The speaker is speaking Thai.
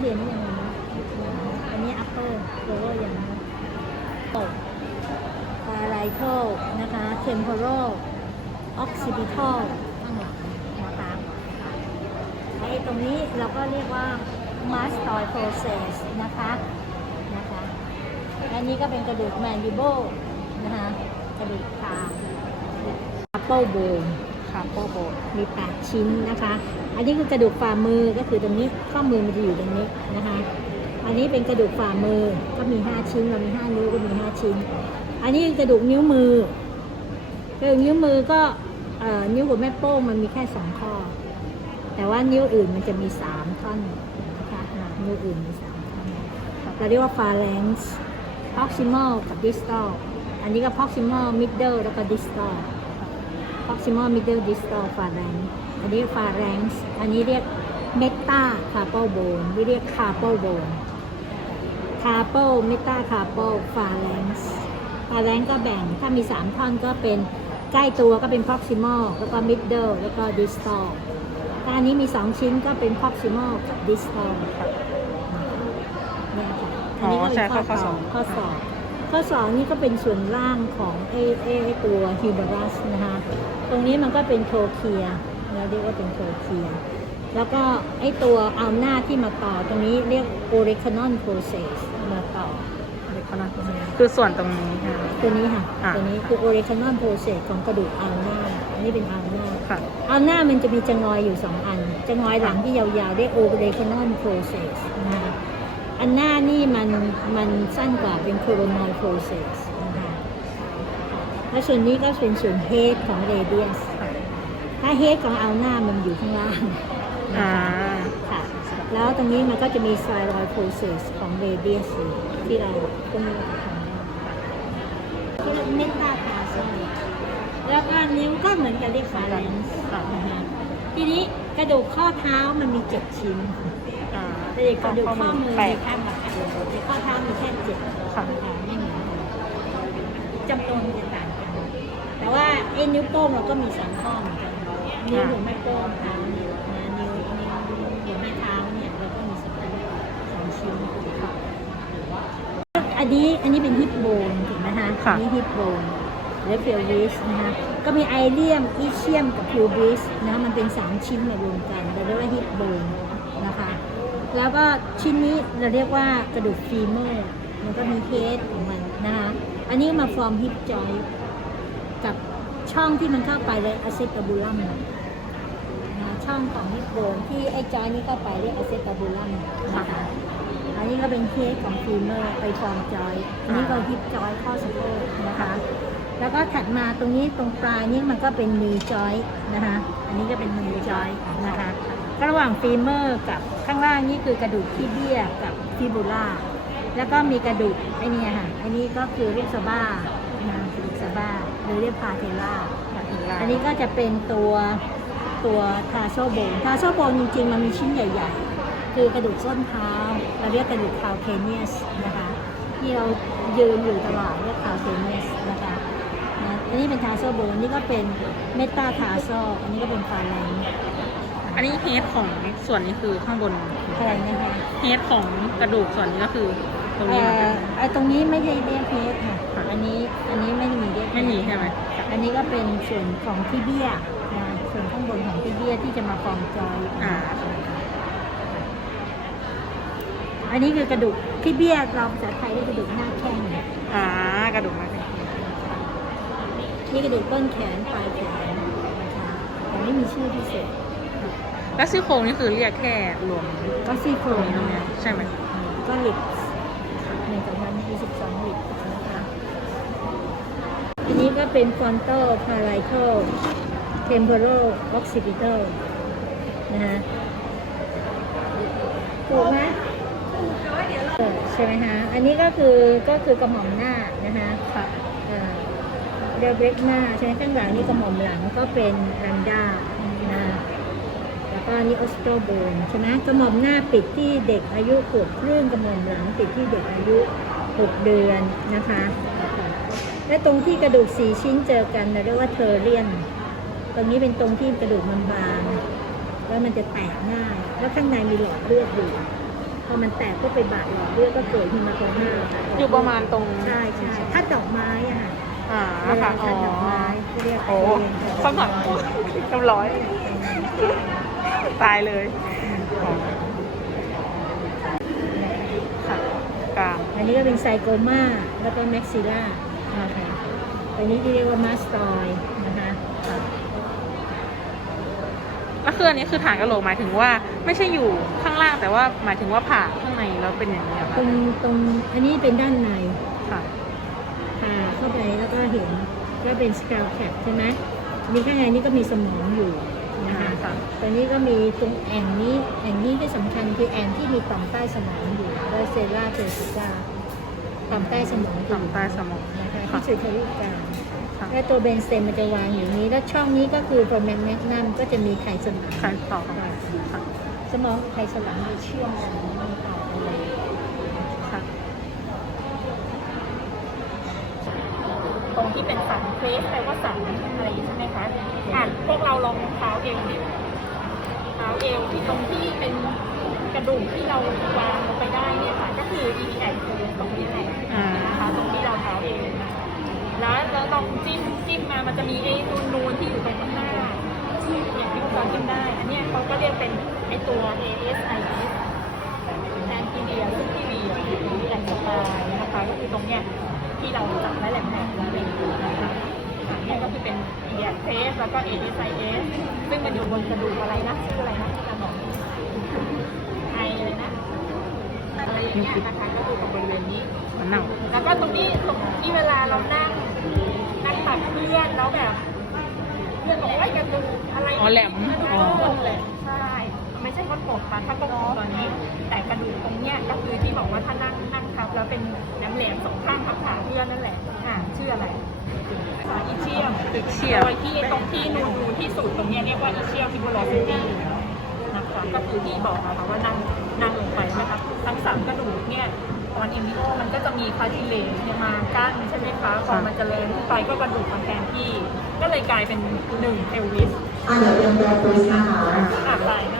เรียนอย่างนี้อันนี้ upper lower อย่างนี้ตก parietal นะคะ temporal occipital ข้างหลังนะคะไอ้ตรงนี้เราก็เรียกว่า mastoid process นะคะนะคะอันนี้ก็เป็นกระดูก mandible นะคะกระดูกคาง apple bone ค่ะโปโบมีแปดชิ้นนะคะ อันนี้คือกระดูกฝ่ามือก็คือตรงนี้ข้อมือมันจะอยู่ตรงนี้นะคะ อันนี้เป็นกระดูกฝ่ามือก็มีห้าชิ้นเรามีห้านิ้วก็มีห้าชิ้น อันนี้กระดูกนิ้วมือกระดูกนิ้วมือก็นิ้วหัวแม่โป้งมันมีแค่สองข้อ แต่ว่านิ้วอื่นมันจะมีสามท่อนนะคะนิ้วอื่นมีสามท่อนเราเรียกว่า phalanx proximal กับ distal อันนี้ก็ proximal middle แล้วก็ distal proximal middle distal phalanx อันนี้ phalanx อันนี้เรียก meta carpal bone หรือเรียก carpal bone carpal meta carpal phalanx phalanx ก็แบ่งถ้ามี 3 ท่อนก็เป็นใกล้ตัวก็เป็น proximal แล้วก็ middle แล้วก็ distal ถ้าอันนี้มี 2 ชิ้นก็เป็น proximal กับ distal เนี่ยค่ะอันนี้ก็เป็นข้อสอบข้อสอบ ข้อสอบนี่ก็เป็นส่วนล่างของไอ้ไอ้ไอ้ตัวฮิวเบรัสนะคะตรงนี้มันก็เป็นโทเคียเราเรียกว่าเป็นโทเคียแล้วก็ไอ้ตัวเอาหน้าที่มาต่อตรงนี้เรียก o r i c o n o n process มาต่อเด็กคนนั้นคือส่วนตรงนี้ค่ะ ตัวนี้ค่ะอะตัวนี้คือ o r i c o n o n process ของกระดูกเอาหน้าอันนี้เป็นเอาหน้าค่ะเอาหน้ามันจะมีจะงอยอยู่สองอัน จะงอยหลังที่ยาวๆเรียก o r i c o n o n process นะคะ อันหน้านี่มันมันสั้นกว่าเป็น coronoid process นะคะและส่วนนี้ก็เป็นส่วน head ของ radius ถ้า head ของเอาหน้ามันอยู่ข้างล่างนะอ่าคะค่ะแล้วตรงนี้มันก็จะมี thyroid process ของ radius อยู่ที่เราก็มีทำได้ที่เรียกเมตาคาซแล้วก็นิ้วก็เหมือนกับเรียกฟาแลนซ์นะคะทีนี้กระดูกข้อเท้ามันมีเจ็ดชิ้น อ่าแต่กระดูกข้อมือแปมีดแค่แบบในข้อเท้ามีแค่เจ็ดค่ะนะคะไม่เหมือนกันจำนวนมันจะต่างกันแต่ว่าไอ้นิ้วโป้งเราก็มีสามข้อเหมือนกันนิ้วหัวแม่โป้งเท้าเนี่ยนะนิ้วนิ้วหัวแม่เท้าเนี่ยเราก็มีสองอันสองชิ้นค่ะอันนี้อันนี้เป็นฮิปโบนถูกไหมคะค่ะอันี้ฮิปโบนหรือเพลวิสนะคะก็มีไอเลียมอีเชียมกับพิวบิสนะคะมันเป็นสามชิ้นมารวมกันเราเรียกว่าฮิปโบนนะคะ แล้วก็ชิ้นนี้เราเรียกว่ากระดูกฟีเมอร์ มันก็มีเฮดของมันนะคะ อันนี้มาฟอร์มฮิปจอยกับช่องที่มันเข้าไปเลยอะเซตาบูลัมนะช่องของฮิปโบนที่ไอจอยนี้เข้าไปเรียกอะเซตาบูลัมนะคะอันนี้ก็เป็นเฮดของฟีเมอร์ไปฟอร์มจอย อันนี้ก็ฮิปจอยข้อสะโพกนะคะ แล้วก็ถัดมาตรงนี้ตรงปลายนี้มันก็เป็นมือจอยนะคะ อันนี้ก็เป็นมือจอยนะคะ ระหว่างฟีเมอร์กับข้างล่างนี่คือกระดูกที่เบี้ยกับฟิบูล่า แล้วก็มีกระดูกไอ้นี่ค่ะไอ้นี่ก็คือเรียกสะบ้านะคะกระดูกสะบ้าหรือเรียกพาเทล่า อันนี้ก็จะเป็นตัวตัวทาโซโบนทาโซโบนจริงๆ มันมีชิ้นใหญ่ ๆ คือกระดูกส้นเท้า เราเรียกกระดูกคาวเคเนียสนะคะที่เรายืนอยู่ตลอดเรียกคาวเคเนียสนะคะนะอันนี้เป็นทาโซโบนนี่ก็เป็นเมตาทาโซอันนี้ก็เป็นฟาแลน อันนี้เฮดของส่วนนี้คือข้างบนอะไรนะคะเฮดของกระดูกส่วนนี้ก็คือ ตรงเอ่นี้มันอเป็นไอ้ตรงนี้ไม่ใช่เรียกเพสค่ะ อันนี้อันนี้ไม่ได้มีเรียกไม่มีใช่ไหมอันนี้ก็เป็นส่วนของที่เบี้ยนะส่วนข้างบนของที่เบี้ยที่จะมาฟอร์มจอยอ่า อันนี้คือกระดูกที่เบี้ยเราภาษาไทยเรียกกระดูกหน้าแข้งอ่ากระดูกมันนี่กระดูกต้นแขนปลายแขนนะคะแต่ไม่มีชื่อพิเศษ แล้วซี่โครงนี่คือเรียกแค่รวมก็ซี่โครตรงงนี้ตรงเนี้ยใช่ไหมก็หลิบหนึ่งสองพันยี่สิบสองหลิบนะคะอันนี้ก็เป็นฟอนโตพาราโตเทมเพโรออกซิปิโตนะคะถูกไหมเออใช่ไหมคะอันนี้ก็คือก็คือกระหม่อมหน้านะคะค่ะเอ่อเรียกเบรกหน้าใช่ไหมข้างหลังนี่กระหม่อมหลังก็เป็นลันด้านะ แล้วก็นี่ออสโตรโบนใช่ไหมกระหม่อมหน้าปิดที่เด็กอายุขวบครึ่งกระหม่อมหลังปิดที่เด็กอายุ 6 เดือนนะคะ และตรงที่กระดูกสีชิ้นเจอกันเราเรียกว่าเทอร์เรียน ตรงนี้เป็นตรงที่กระดูกมันบางแล้วมันจะแตกง่าย แล้วข้างในมีหลอดเลือดอยู่พอมันแตกก็ไปบาดหลอดเลือดก็เกิดฮิมาโตมาค่ะอยู่ประมาณตรงใช่ใช่ถ้าดอกไม้อะค่ะอ่าเวลาค่ะอ๋ถ้าอดอกไม้เขาเรียกโอ้คำถามเรียบร้อย ตายเลยอ๋อค่ะกลางอันนี้ก็เป็นไซโกมาแล้วก็แม็กซิล่านะคะตัวนี้ที่เรียกว่ามาสตอยนะคะค่ะแล้วคืออันนี้คือฐานกระโหลกหมายถึงว่า ไม่ใช่อยู่ข้างล่างแต่ว่าหมายถึงว่าผ่าข้างในแล้วเป็นอย่างนี้ยตรค่ะงตรงอันนี้เป็นด้านในค่ะผ่าเข้าไปแล้วก็เห็นว่าเป็นส c ก l แคปใช่ไหมนี่ข้างในนี่ก็มีสมองอยู่ นะคะค่ะตอนนี้ก็มีตรงแอ่งนี้แอ่งนี้ที่สำคัญคือแอ่งที่มีต่อมใต้สมองอยู่เรเซล่าเทสิก้าต่อมใต้สมองต่อมใต้สมองนะคะค่ะที่สุดทะลุกลางค่ะและตัวเบนสเตมมันจะวางอยู่นี้ แล้วช่องนี้ก็คือโปรแมนแมกนัมก็จะมีไขสมองใครต่อค่ะค่ะสมองกับไขสมองจะเชื่อมกันมันต่อกันเลย ค่ะ ต รงที่เป็นสันเครสแปลว่าสันอะไรใช่ไหมคะอะพวกเราลองเท้าเอวดิเท้าเอวที่ตรงที่เป็นกระดูกที่เราวางลงไปได้เนี่ยค่ะก็คือ e n คือตรงนี้แหละนะคะตรงที่เราเท้าเอวแล้วแล้วลองจิ้มจิ้มมามันจะมีไอ้นูนนูนๆที่อยู่ตรงข้างหน้าอย่างที่พวกเราจิ้มได้ อันนี้เขาก็เรียกเป็นไอ้ตัว ASIS แทนทีเดียซึ่งที่ดีหรือแอนสปายนะคะก็คือตรงเนี้ย ที่เราจับได้แหลมแหลมนั่นเองนะคะนเนี้ยก็คือเป็น e a t s แล้วก็ ASIS ซึ่งมันอยู่บนกระดูกอะไรนะชื่ออะไรนะที่เราบอกไอเลยนะอะไรอย่างเงี้ยนะคะก็คือตรงบริเวณนี้มันหนังแล้วก็ตรงนี้ตรงที่เวลาเรานั่งนั่งตักเพื่อนแล้วแบบเพื่อนบอกว่ากระดูกอะไรอ๋อแหลมอ๋อแหละใช่ไม่ใช่ก้นกบปะถ้าก้นกบตอนนี้ แต่กระดูกตรงเนี้ยก็คือที่บอกว่าถ้านั่งนั่งทับแล้วเป็น แหลมแหลมๆสองข้างทับขาเพื่อนนั่นแหละอ่าชื่ออะไรอ่าอีเชียมอีเชียมโดยที่ตรงที่นูนๆที่สุดตรงเนี้ยเรียกว่าอีเชียมฟิบูลาซิตี้นะคะก็คือที่บอกนะคะว่านั่งนั่งลงไปนะคะทั้งสามกระดูกเนี่ยตอนเอมิโอมันก็จะมีคาทิเลนเนี่ยมากั้นใช่ไหมคะพอมันเจริญขึ้นไปก็กระดูกมาแทนที่ ก็เลยกลายเป็นหนึ่งเอลวิสอะเดี๋ยวเตรียมตัวคุยนะคะอะลายหน้า